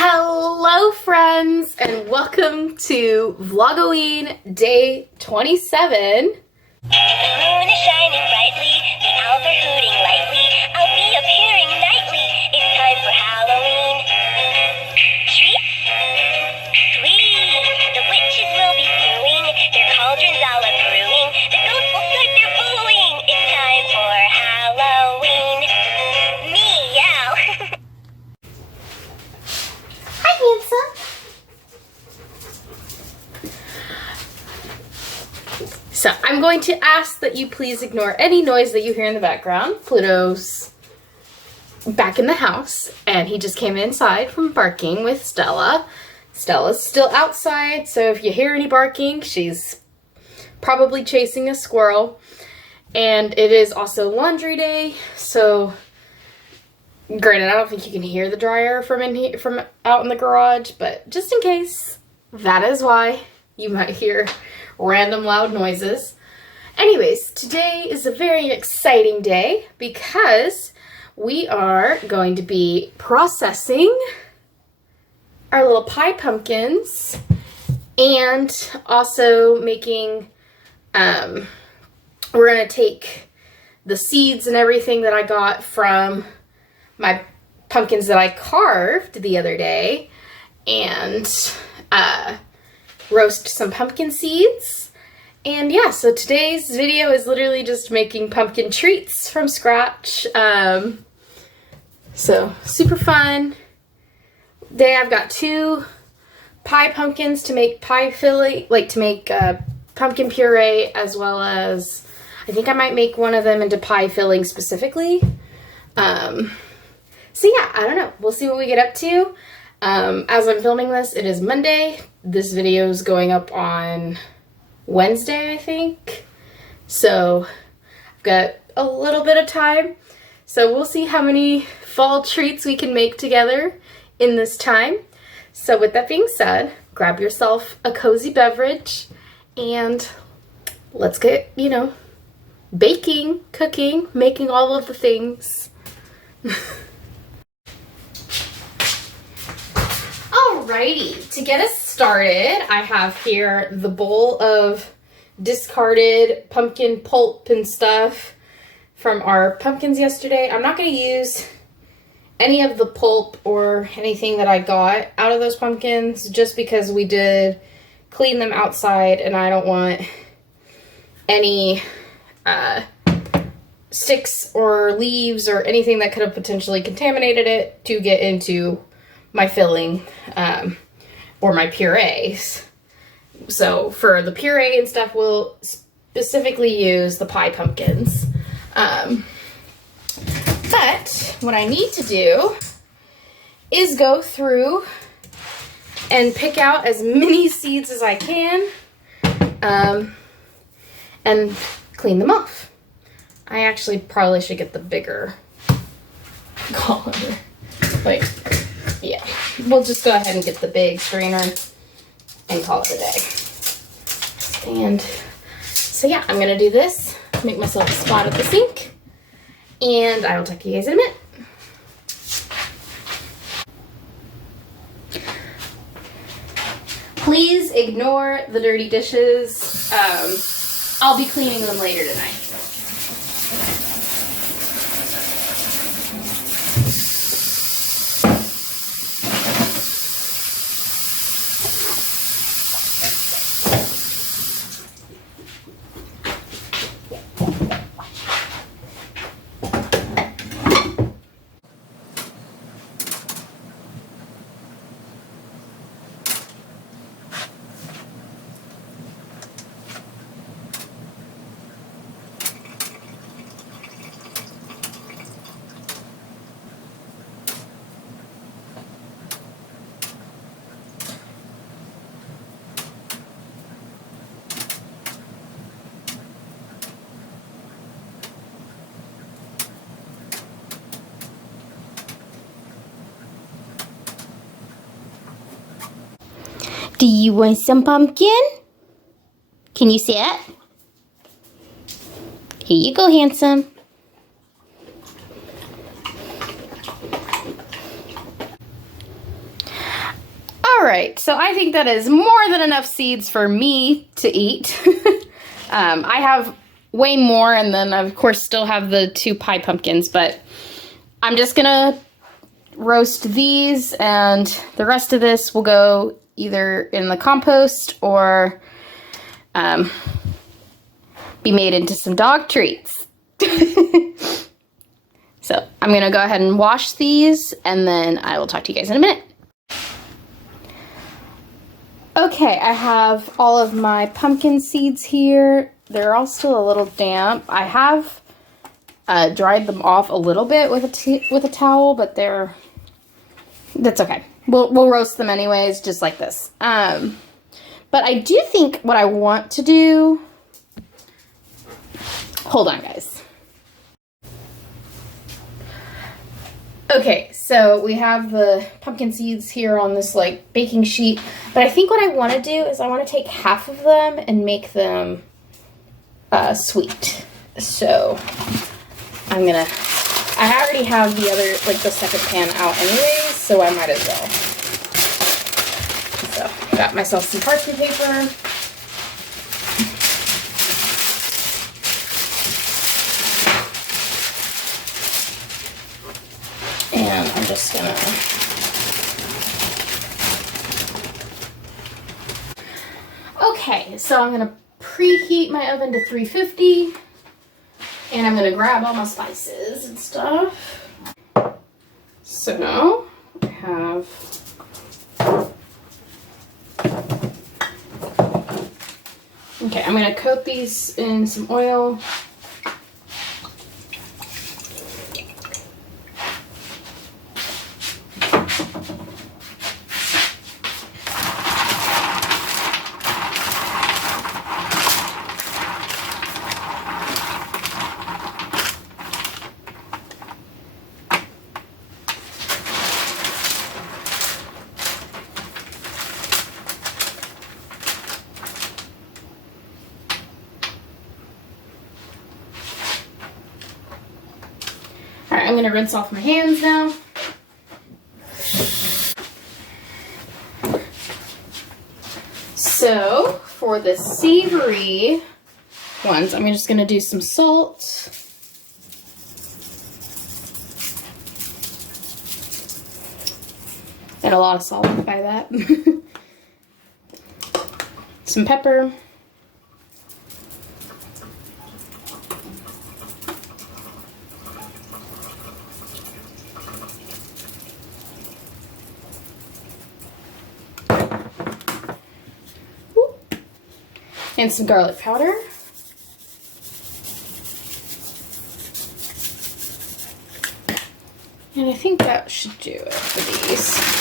Hello friends and welcome to Vlog-o-ween day 27. The moon is shining brightly, the owls are hooting lightly, I'll be appearing nightly, it's time for Halloween. Treats? Sweet! The witches will be brewing, their cauldrons all a-brewing, the ghosts will start their booing, it's time for Halloween. Meow! Hi, handsome. So I'm going to ask that you please ignore any noise that you hear in the background. Pluto's back in the house and he just came inside from barking with Stella. Stella's still outside, so if you hear any barking, she's probably chasing a squirrel. And it is also laundry day, so granted, I don't think you can hear the dryer from out in the garage, but just in case, that is why you might hear random loud noises. Anyways, today is a very exciting day because we are going to be processing our little pie pumpkins and also making, we're going to take the seeds and everything that I got from my pumpkins that I carved the other day and roast some pumpkin seeds. And yeah, so today's video is literally just making pumpkin treats from scratch. So super fun day. I've got two pie pumpkins to make pie filling, like to make pumpkin puree, as well as I think I might make one of them into pie filling specifically. So yeah, I don't know. We'll see what we get up to. As I'm filming this, it is Monday. This video is going up on Wednesday, I think. So I've got a little bit of time. So we'll see how many fall treats we can make together in this time. So with that being said, grab yourself a cozy beverage and let's get, baking, cooking, making all of the things. Alrighty, to get us started, I have here the bowl of discarded pumpkin pulp and stuff from our pumpkins yesterday. I'm not going to use any of the pulp or anything that I got out of those pumpkins just because we did clean them outside and I don't want any sticks or leaves or anything that could have potentially contaminated it to get into my filling or my purees. So for the puree and stuff, we'll specifically use the pie pumpkins. But what I need to do is go through and pick out as many seeds as I can and clean them off. I actually probably should get the bigger colander. Like, yeah, we'll just go ahead and get the big strainer and call it a day. And so yeah, I'm gonna do this, make myself a spot at the sink, and I will talk to you guys in a minute. Please ignore the dirty dishes. I'll be cleaning them later tonight. Do you want some pumpkin? Can you sit? Here you go, handsome. right, so I think that is more than enough seeds for me to eat. I have way more, and then I, of course, still have the 2 pie pumpkins, but I'm just gonna roast these, and the rest of this will go either in the compost or be made into some dog treats. So I'm gonna go ahead and wash these, and then I will talk to you guys in a minute. Okay, I have all of my pumpkin seeds here. They're all still a little damp. I have dried them off a little bit with a towel, but that's okay. We'll roast them anyways, just like this. But I do think what I want to do. Hold on, guys. Okay, so we have the pumpkin seeds here on this like baking sheet, but I think what I want to do is I want to take half of them and make them sweet. So I already have the other, like the second pan out anyways, so I might as well. So got myself some parchment paper. And I'm just gonna, okay, so I'm gonna preheat my oven to 350, and I'm gonna grab all my spices and stuff. So I have okay, I'm gonna coat these in some oil. Alright, I'm gonna rinse off my hands now. So, for the savory ones, I'm just gonna do some salt. And a lot of salt by that. Some pepper. And some garlic powder. And I think that should do it for these.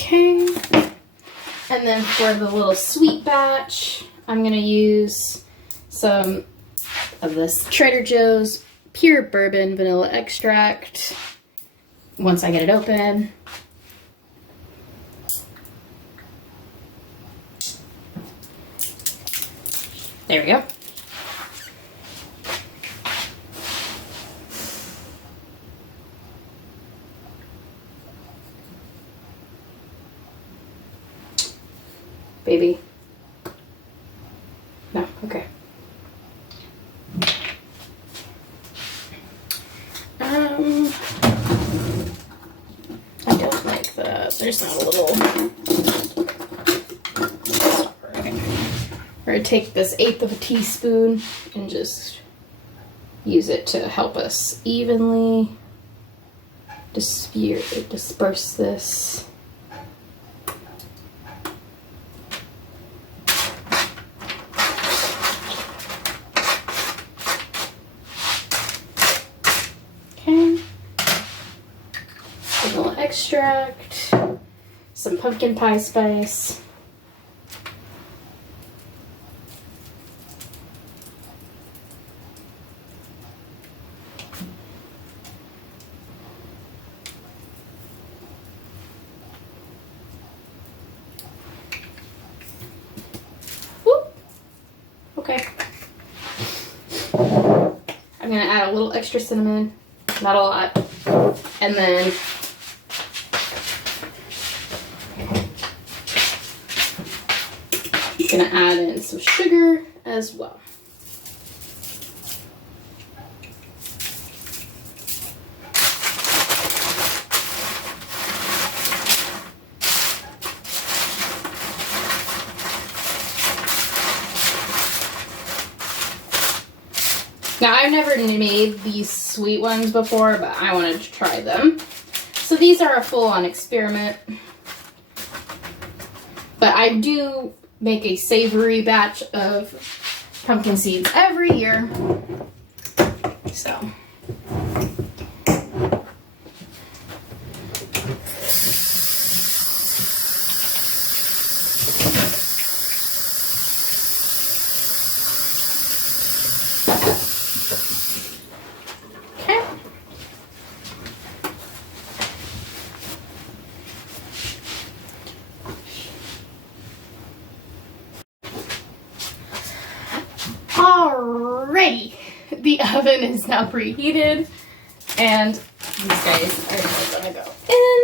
Okay, and then for the little sweet batch, I'm gonna use some of this Trader Joe's pure bourbon vanilla extract once I get it open. There we go. Baby. No, okay. I don't like that. There's not a little. Okay. We're gonna take this 1/8 of a teaspoon and just use it to help us evenly disperse this. extract, some pumpkin pie spice, okay. I'm gonna add a little extra cinnamon, not a lot, and then I'm gonna add in some sugar as well. Now, I've never made these sweet ones before, but I wanted to try them. So these are a full-on experiment. But I do make a savory batch of pumpkin seeds every year. So. Alrighty, the oven is now preheated, and these guys are gonna go in.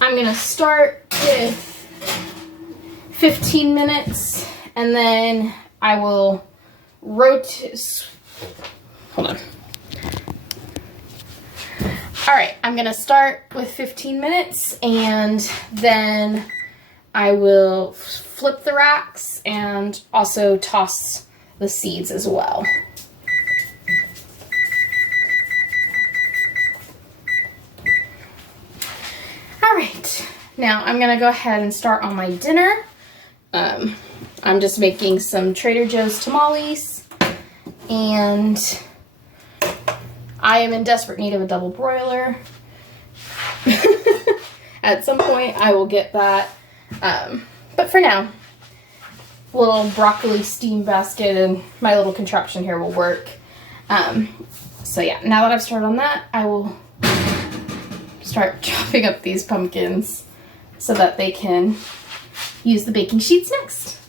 I'm gonna start with 15 minutes, and then I will rotate. Hold on. Alright, I'm going to start with 15 minutes, and then I will flip the racks and also toss the seeds as well. Alright, now I'm going to go ahead and start on my dinner. I'm just making some Trader Joe's tamales, and I am in desperate need of a double broiler. At some point I will get that. But for now, little broccoli steam basket and my little contraption here will work. So yeah, now that I've started on that, I will start chopping up these pumpkins so that they can use the baking sheets next.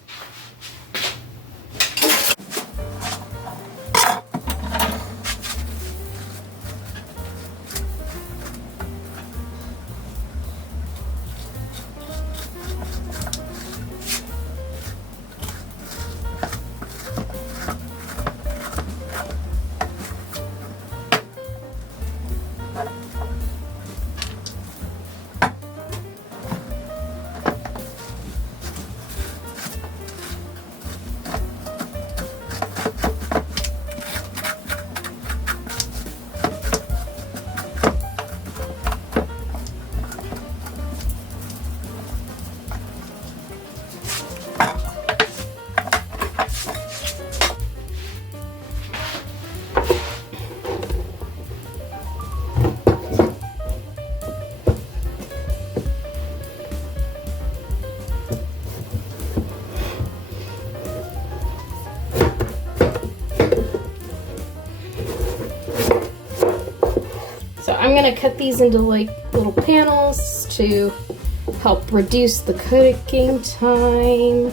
I'm gonna cut these into like little panels to help reduce the cooking time.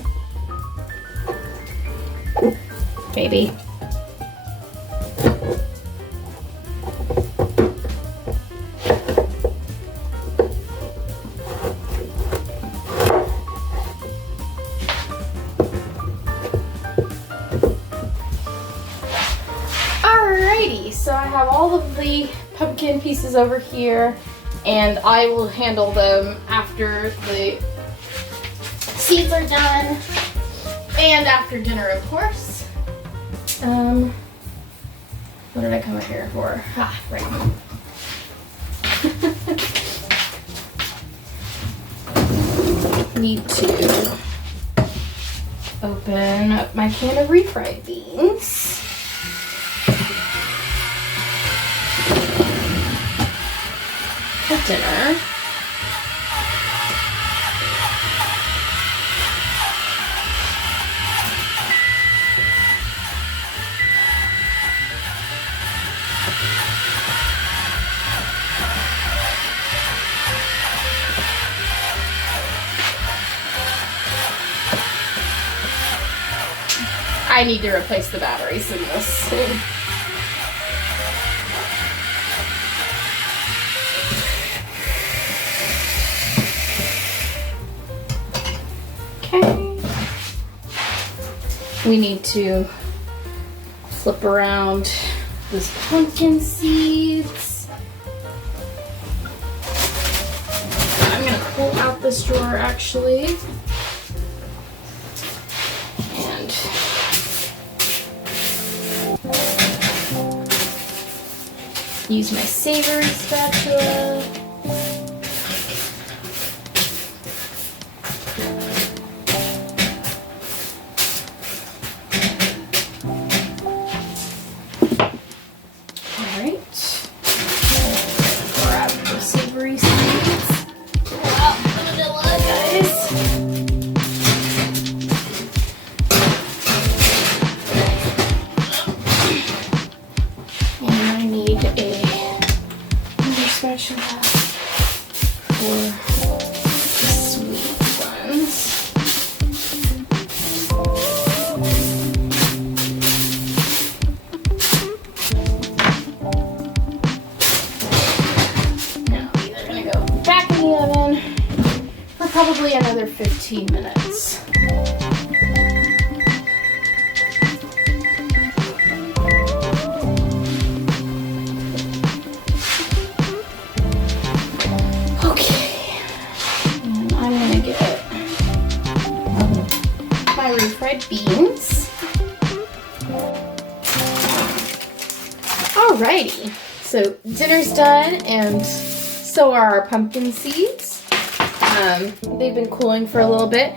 Maybe. Alrighty, so I have all of the pumpkin pieces over here, and I will handle them after the seeds are done and after dinner, of course. What did I come up here for? Ah, right. Need to open up my can of refried beans. for dinner. I need to replace the batteries in this. Okay. We need to flip around this pumpkin seeds. I'm gonna pull out this drawer actually. And use my savory spatula. Alright. Grab the savory seeds. Pull out the vanilla, guys. And I need another spatula for the sweet ones. Now these are gonna go back in the oven for probably another 15 minutes. My refried beans. Alrighty, so dinner's done and so are our pumpkin seeds. They've been cooling for a little bit.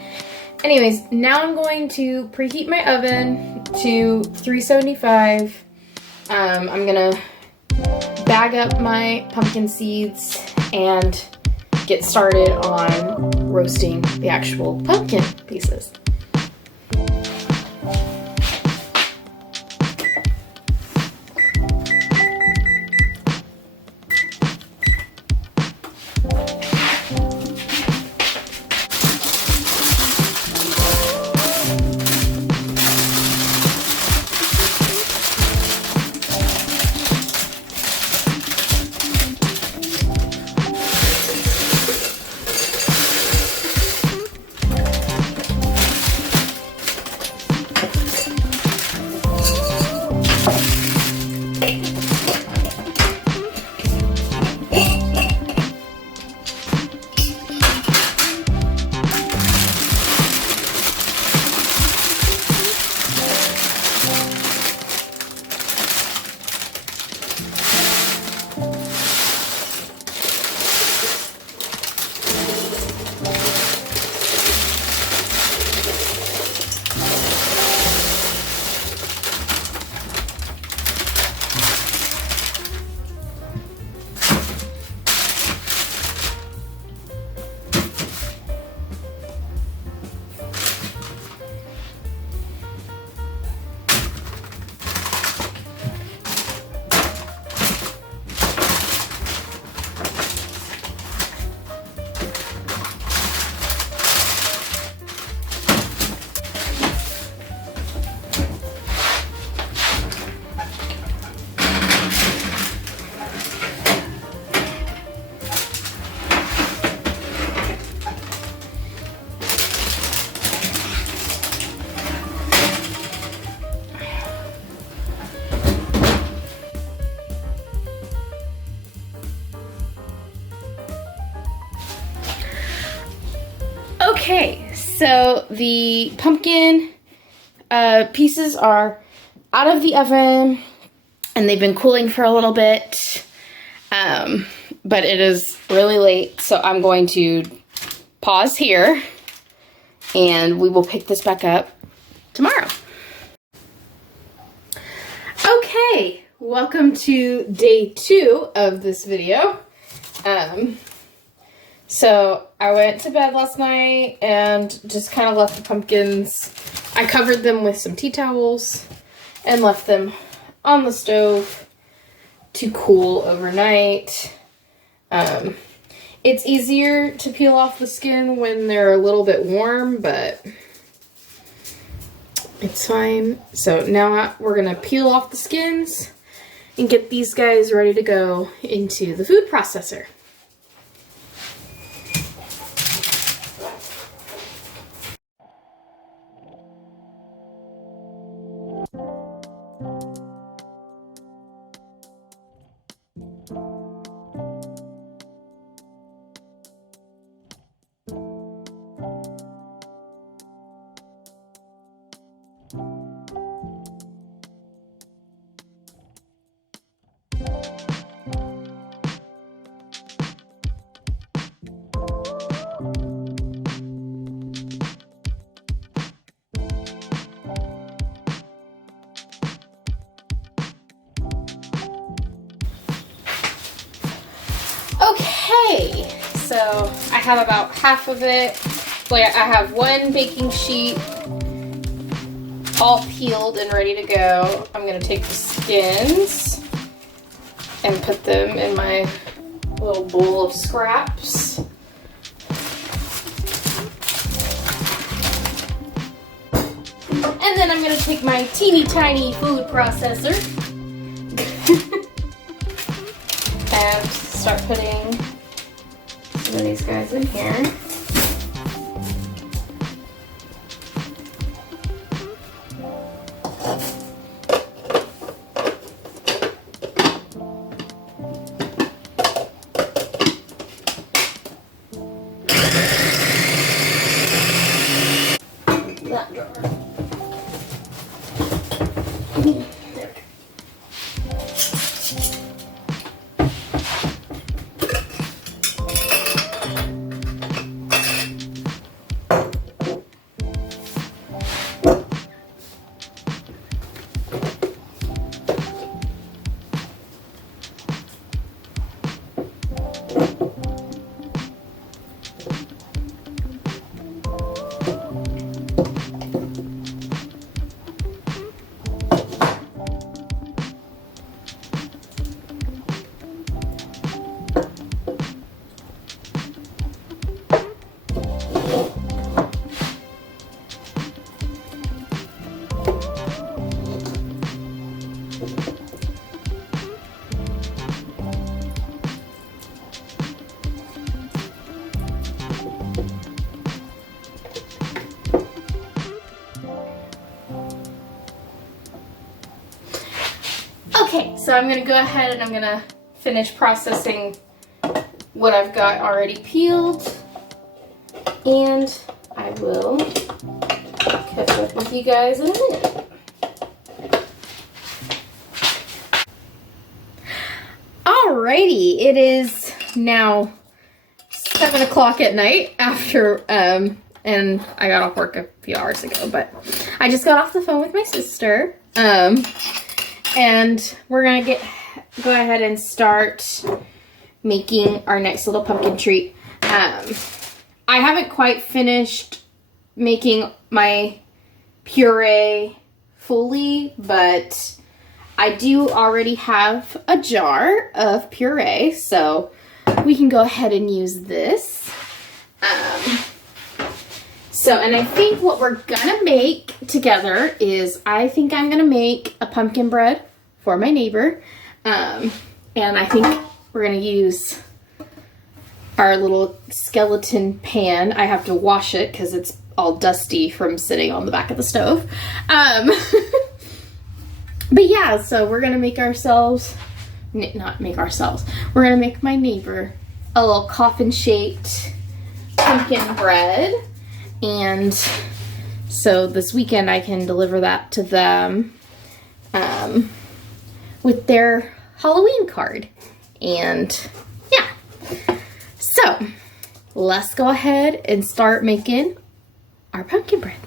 Anyways, now I'm going to preheat my oven to 375. I'm gonna bag up my pumpkin seeds and get started on roasting the actual pumpkin pieces. Okay, so the pumpkin pieces are out of the oven and they've been cooling for a little bit, but it is really late, so I'm going to pause here and we will pick this back up tomorrow. Okay, welcome to day 2 of this video. So I went to bed last night and just kind of left the pumpkins. I covered them with some tea towels and left them on the stove to cool overnight. It's easier to peel off the skin when they're a little bit warm, but it's fine. So now we're gonna peel off the skins and get these guys ready to go into the food processor. Okay, so I have about half of it. Like, I have one baking sheet all peeled and ready to go. I'm gonna take the skins and put them in my little bowl of scraps. And then I'm gonna take my teeny tiny food processor and start putting some of these guys in here. That jar. There. Okay, so I'm gonna go ahead and I'm gonna finish processing what I've got already peeled, and I will catch up with you guys in a minute. Alrighty, it is now 7 o'clock at night after, and I got off work a few hours ago, but I just got off the phone with my sister, and we're gonna go ahead and start making our next little pumpkin treat. I haven't quite finished making my puree fully, but I do already have a jar of puree, so we can go ahead and use this. And I think what we're gonna make together is, I think I'm gonna make a pumpkin bread for my neighbor. And I think we're gonna use our little skeleton pan. I have to wash it because it's all dusty from sitting on the back of the stove. But yeah, so we're gonna make ourselves, not make ourselves, we're gonna make my neighbor a little coffin-shaped pumpkin bread. And so this weekend I can deliver that to them with their Halloween card. And yeah, so let's go ahead and start making our pumpkin bread.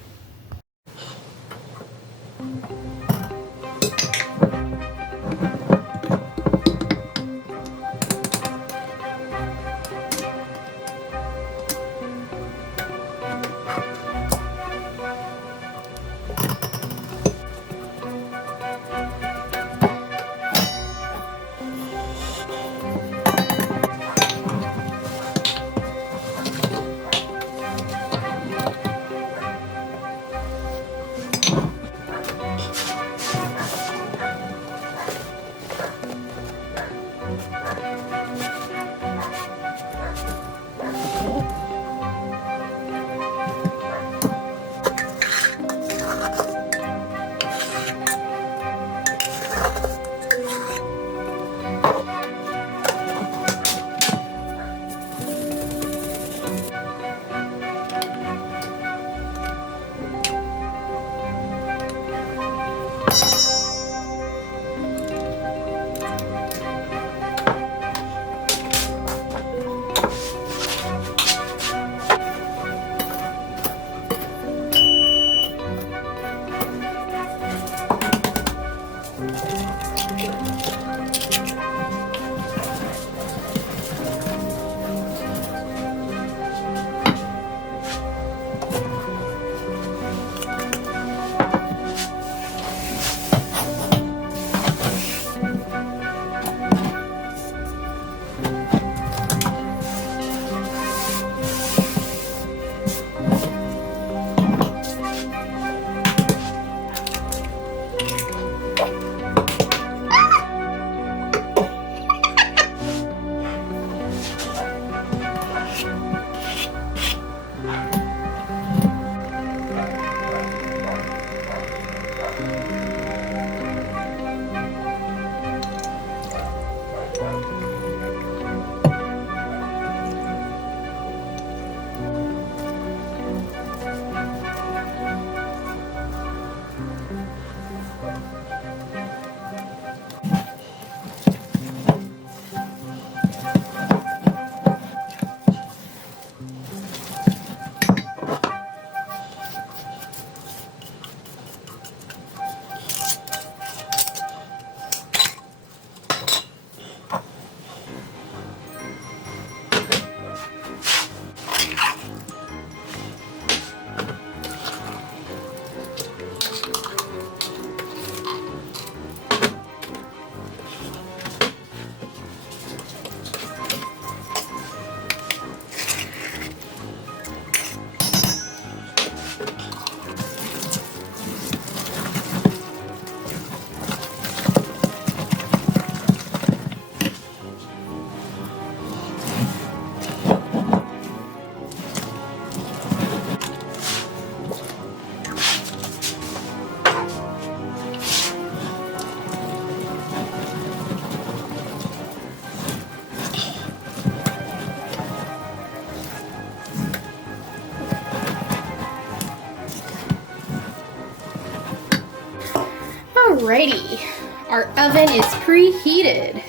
Alrighty, our oven is preheated.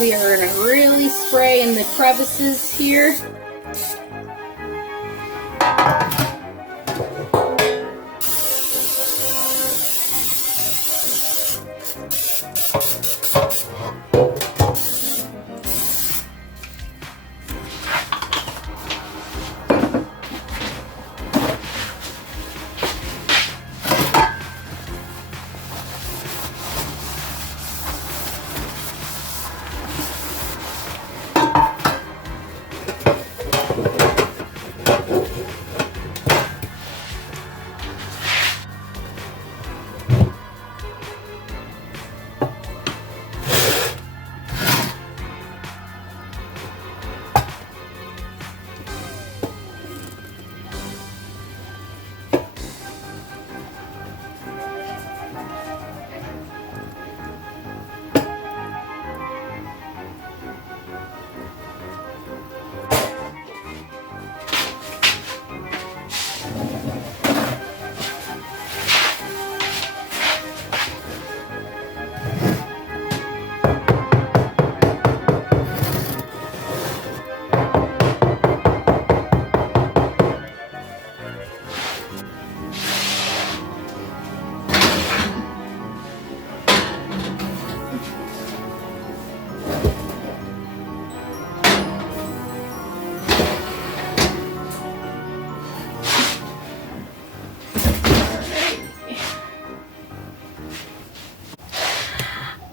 We are gonna really spray in the crevices here.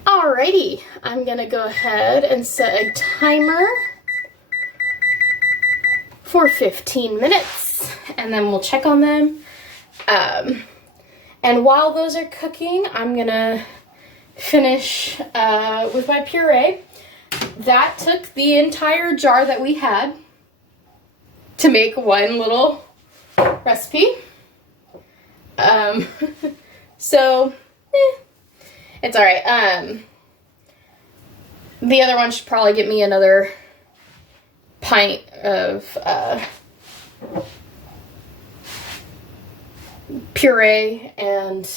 Alrighty, I'm gonna go ahead and set a timer for 15 minutes and then we'll check on them. And while those are cooking, I'm gonna finish with my puree. That took the entire jar that we had to make one little recipe. So, it's alright. The other one should probably get me another pint of puree, and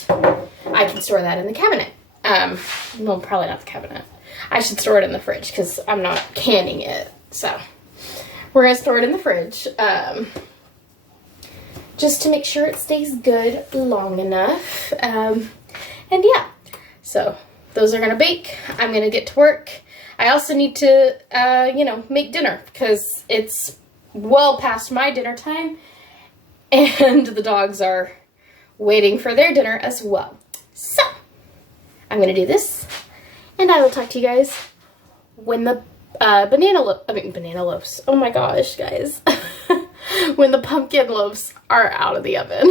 I can store that in the cabinet. Well, probably not the cabinet. I should store it in the fridge because I'm not canning it. So we're going to store it in the fridge just to make sure it stays good long enough. And yeah, so those are going to bake. I'm going to get to work. I also need to, you know, make dinner because it's well past my dinner time and the dogs are waiting for their dinner as well. So I'm going to do this and I will talk to you guys when the banana loaves. Oh my gosh, guys. When the pumpkin loaves are out of the oven.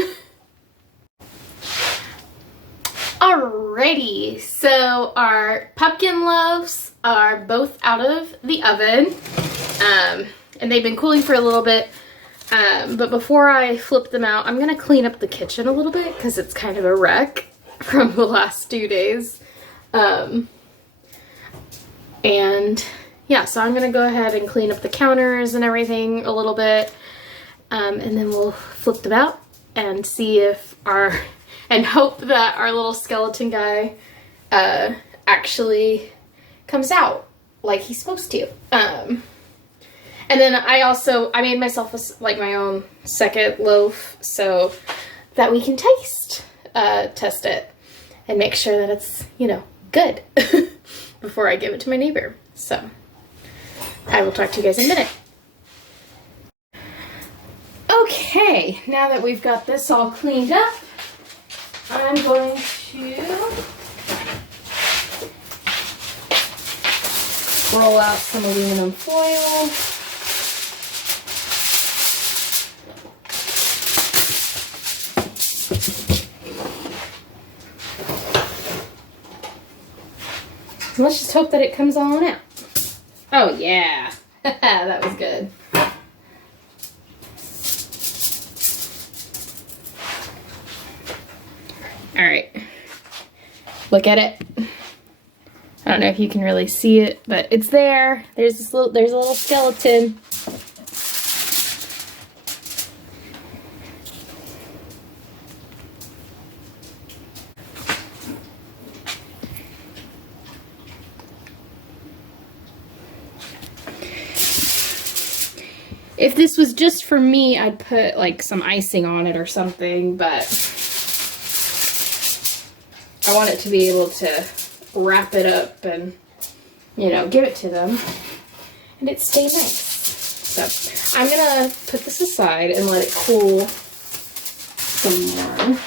Alrighty, so our pumpkin loaves are both out of the oven, and they've been cooling for a little bit, but before I flip them out, I'm gonna clean up the kitchen a little bit because it's kind of a wreck from the last 2 days, and yeah, so I'm gonna go ahead and clean up the counters and everything a little bit, and then we'll flip them out and see if and hope that our little skeleton guy actually comes out like he's supposed to. And then I made myself my own second loaf so that we can test it and make sure that it's, you know, good before I give it to my neighbor. So I will talk to you guys in a minute. Okay, now that we've got this all cleaned up, I'm going to roll out some aluminum foil. Let's just hope that it comes on out. Oh yeah, that was good. All right, look at it. I don't know if you can really see it, but it's there. There's a little skeleton. If this was just for me, I'd put like some icing on it or something, but I want it to be able to wrap it up and, you know, give it to them and it stay nice. So I'm gonna put this aside and let it cool some more.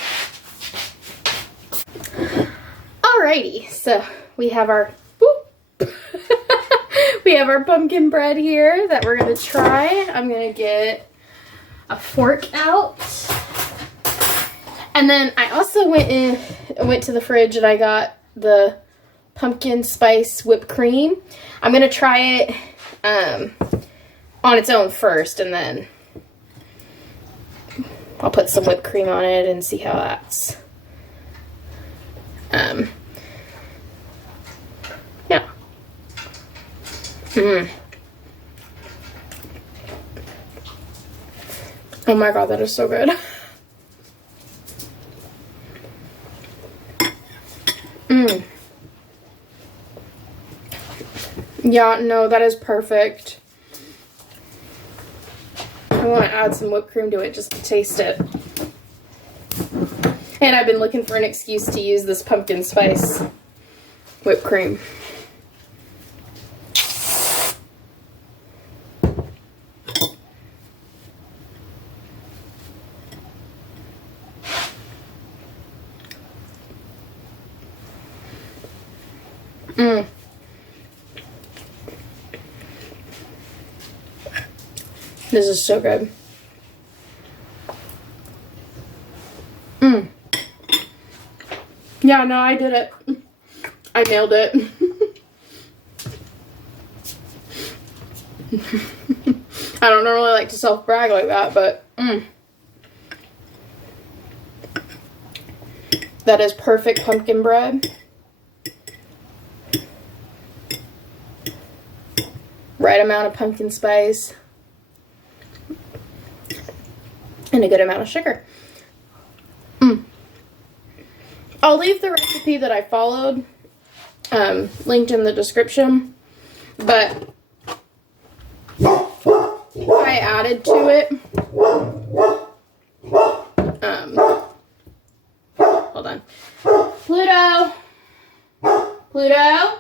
Alrighty, so we have our we have our pumpkin bread here that we're gonna try. I'm gonna get a fork out. And then I also went to the fridge and I got the pumpkin spice whipped cream. I'm gonna try it on its own first, and then I'll put some whipped cream on it and see how that's. Yeah. Oh my god, that is so good. Yeah, no, that is perfect. I want to add some whipped cream to it just to taste it. And I've been looking for an excuse to use this pumpkin spice whipped cream. This is so good. Yeah, no, I did it. I nailed it. I don't normally like to self-brag like that, but that is perfect pumpkin bread. Right amount of pumpkin spice. And a good amount of sugar. Oh, I'll leave the recipe that I followed linked in the description, but I added to it. Hold on. Pluto! Pluto!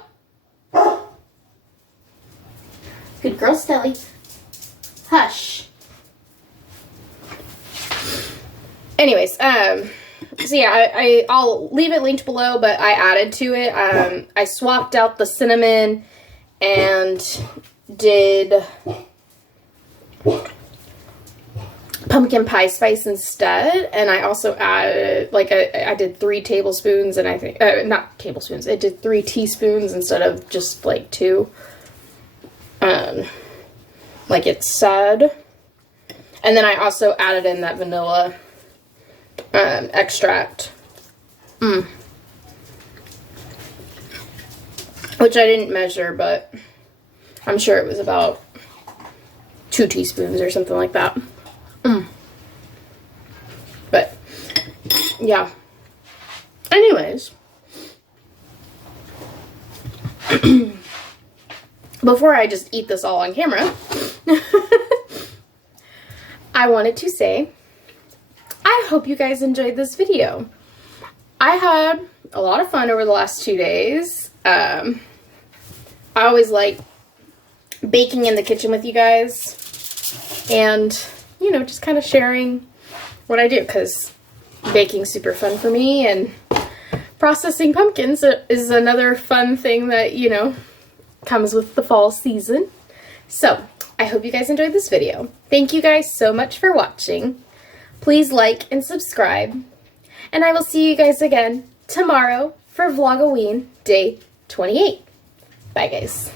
Good girl, Stelly. Hush. Anyways, so yeah, I'll leave it linked below, but I added to it. I swapped out the cinnamon and did pumpkin pie spice instead, and I also added, like, I did 3 tablespoons, and I think, not tablespoons, I did 3 teaspoons instead of just, like, 2, like it said, and then I also added in that vanilla, extract, which I didn't measure, but I'm sure it was about 2 teaspoons or something like that. But yeah, anyways, before I just eat this all on camera, I wanted to say I hope you guys enjoyed this video. I had a lot of fun over the last 2 days. I always like baking in the kitchen with you guys, and you know, just kind of sharing what I do, because baking's super fun for me, and processing pumpkins is another fun thing that, you know, comes with the fall season. So I hope you guys enjoyed this video. Thank you guys so much for watching. Please like and subscribe, and I will see you guys again tomorrow for Vlog-o-ween day 28. Bye guys.